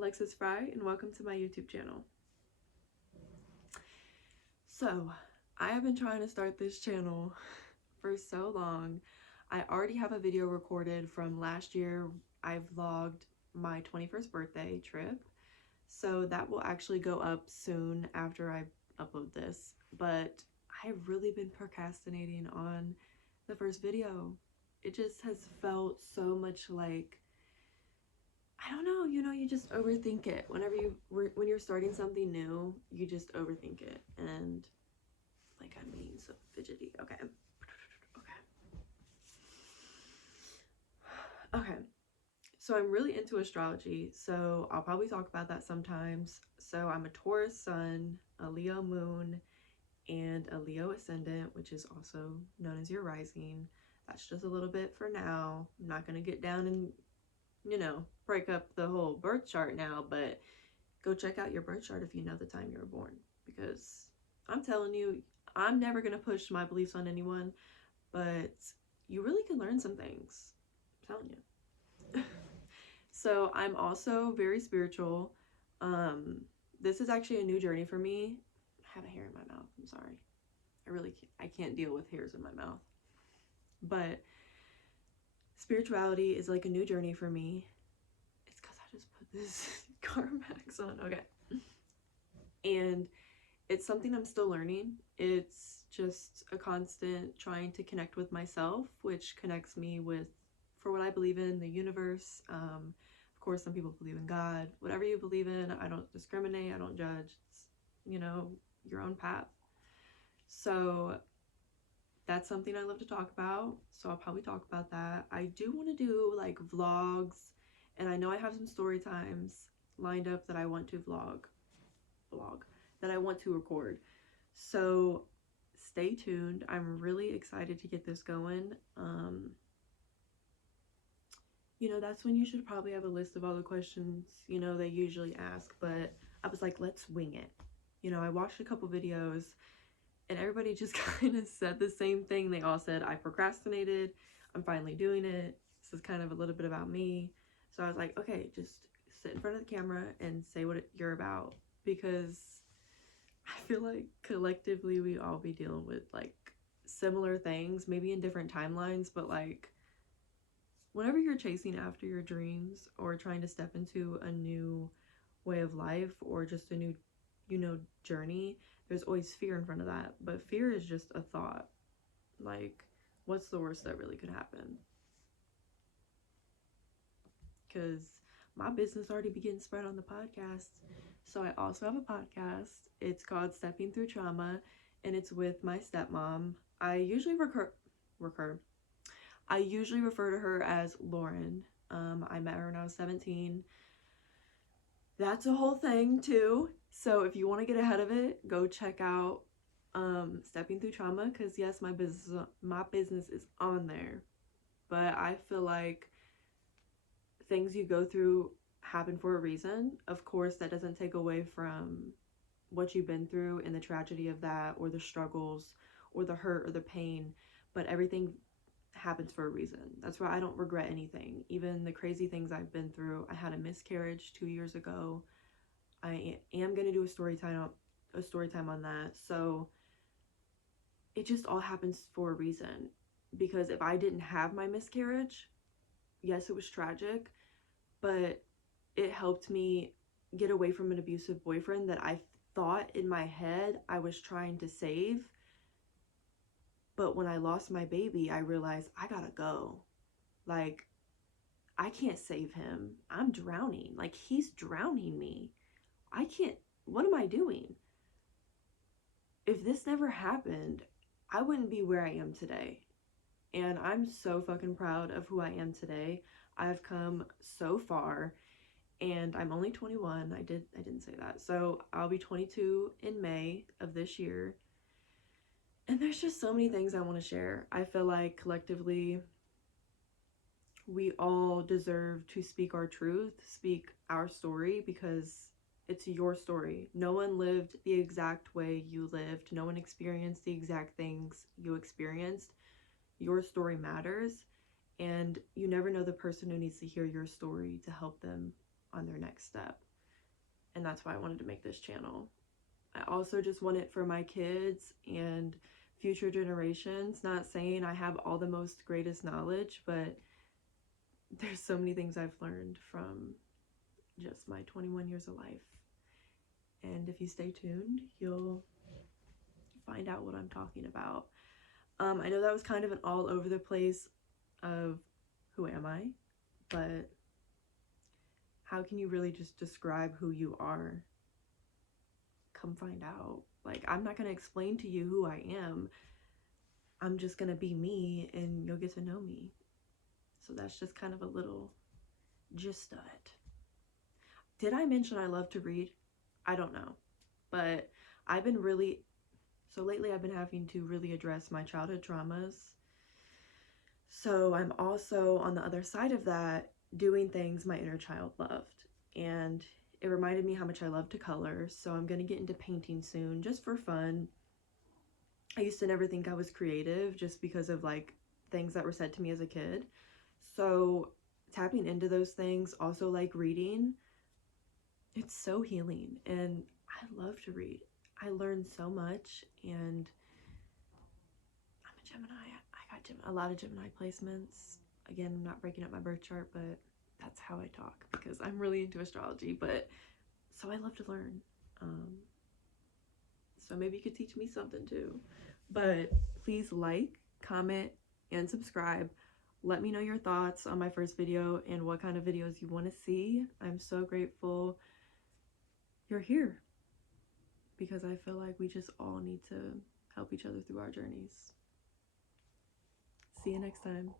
Alexis Fry, and welcome to my YouTube channel. So, I have been trying to start this channel for so long. I already have a video recorded from last year. I vlogged my 21st birthday trip, so that will actually go up soon after I upload this. But I've really been procrastinating on the first video. It just has felt so much like, I don't know, you just overthink it. When you're starting something new, you just overthink it. And like, I'm being so fidgety. Okay. Okay. So I'm really into astrology, so I'll probably talk about that sometimes. So I'm a Taurus sun, a Leo moon, and a Leo ascendant, which is also known as your rising. That's just a little bit for now. I'm not going to get down and break up the whole birth chart now, but go check out your birth chart if you know the time you were born, because I'm telling you, I'm never going to push my beliefs on anyone, but you really can learn some things. I'm telling you. So I'm also very spiritual. This is actually a new journey for me. I have a hair in my mouth. I'm sorry. I can't deal with hairs in my mouth. But spirituality is like a new journey for me. It's because I just put this CarMax on. Okay. And it's something I'm still learning. It's just a constant trying to connect with myself, which connects me with, for what I believe in, the universe. Of course, some people believe in God. Whatever you believe in, I don't discriminate. I don't judge. It's, your own path. So that's something I love to talk about. So I'll probably talk about that. I do want to do like vlogs, and I know I have some story times lined up that I want to that I want to record. So stay tuned. I'm really excited to get this going. That's when you should probably have a list of all the questions, they usually ask, but I was like, let's wing it. I watched a couple videos and everybody just kind of said the same thing. They all said, I procrastinated. I'm finally doing it. This is kind of a little bit about me. So I was like, okay, just sit in front of the camera and say what you're about, because I feel like collectively we all be dealing with like similar things, maybe in different timelines, but like whenever you're chasing after your dreams or trying to step into a new way of life or just a new, journey, there's always fear in front of that. But fear is just a thought. Like, what's the worst that really could happen? Because my business already begins spread on the podcast. So I also have a podcast. It's called Stepping Through Trauma, and it's with my stepmom. I usually I usually refer to her as Lauren. I met her when I was 17. That's a whole thing too. So if you want to get ahead of it, go check out Stepping Through Trauma, because yes, my business is on there. But I feel like things you go through happen for a reason. Of course, that doesn't take away from what you've been through and the tragedy of that, or the struggles, or the hurt, or the pain, but everything happens for a reason. That's why I don't regret anything. Even the crazy things I've been through. I had a miscarriage 2 years ago. I am going to do a story time on that. So it just all happens for a reason, because if I didn't have my miscarriage, yes, it was tragic, but it helped me get away from an abusive boyfriend that I thought in my head I was trying to save. But when I lost my baby, I realized I gotta go. Like, I can't save him. I'm drowning. Like, he's drowning me. I can't, what am I doing? If this never happened, I wouldn't be where I am today. And I'm so fucking proud of who I am today. I've come so far, and I'm only 21. I didn't say that. So I'll be 22 in May of this year. And there's just so many things I want to share. I feel like collectively we all deserve to speak our truth, speak our story, because it's your story. No one lived the exact way you lived. No one experienced the exact things you experienced. Your story matters, and you never know the person who needs to hear your story to help them on their next step. and that's why I wanted to make this channel. I also just want it for my kids and future generations. Not saying I have all the most greatest knowledge, but there's so many things I've learned from just my 21 years of life. And if you stay tuned, you'll find out what I'm talking about. I know that was kind of an all over the place of who am I, but how can you really just describe who you are? Come find out. Like, I'm not going to explain to you who I am. I'm just going to be me, and you'll get to know me. So that's just kind of a little gist of it. Did I mention I love to read? I don't know. But lately I've been having to really address my childhood traumas. So I'm also, on the other side of that, doing things my inner child loved. And it reminded me how much I love to color. So I'm going to get into painting soon, just for fun. I used to never think I was creative just because of like things that were said to me as a kid. So tapping into those things, also like reading, it's so healing, and I love to read. I learn so much, and I'm a Gemini. I got a lot of Gemini placements. Again, I'm not breaking up my birth chart, but that's how I talk because I'm really into astrology. But so I love to learn. So maybe you could teach me something too. But please like, comment, and subscribe. Let me know your thoughts on my first video and what kind of videos you want to see. I'm so grateful you're here because I feel like we just all need to help each other through our journeys. See you next time.